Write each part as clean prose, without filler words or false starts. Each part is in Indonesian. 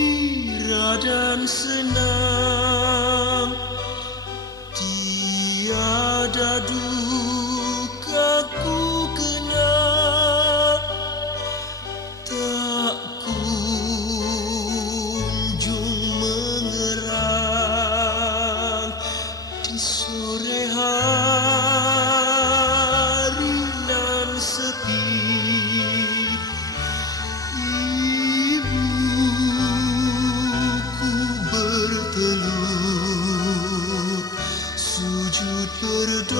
Gembira dan senang, tiada duka ku kenal. Tak kunjung mengerang di sore hari nan sepi. Ibuku bertelut sujud berdoa,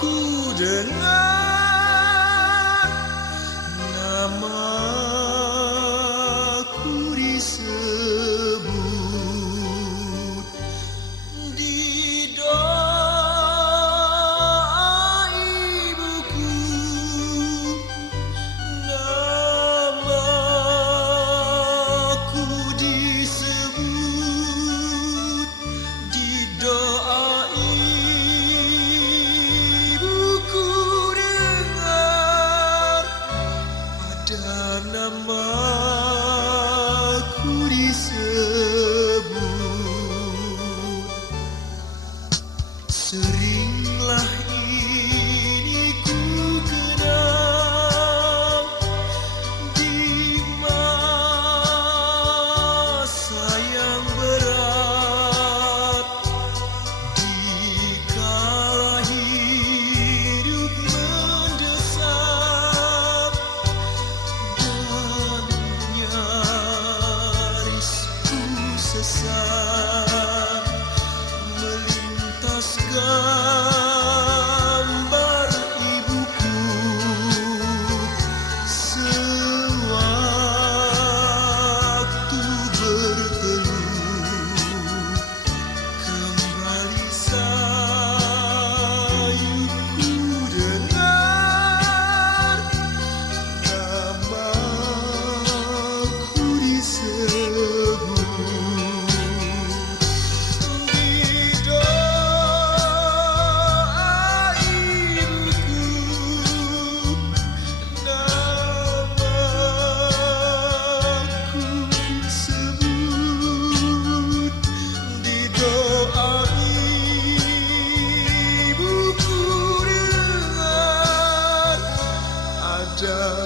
ku dengar namaku disebut di doa ibuku. Namaku disebut di doa ibuku. Dengar ada namaku disebut. Seringlah ini ku kenang di masa yang berat, di kala hidup mendesak dan nyaris ku sesat, melintas gambar ibuku sewaktu bertelut. Kembali sayangku, dengar namaku disebut di doa ibuku. Namaku disebut di doa ibuku. Dengar ada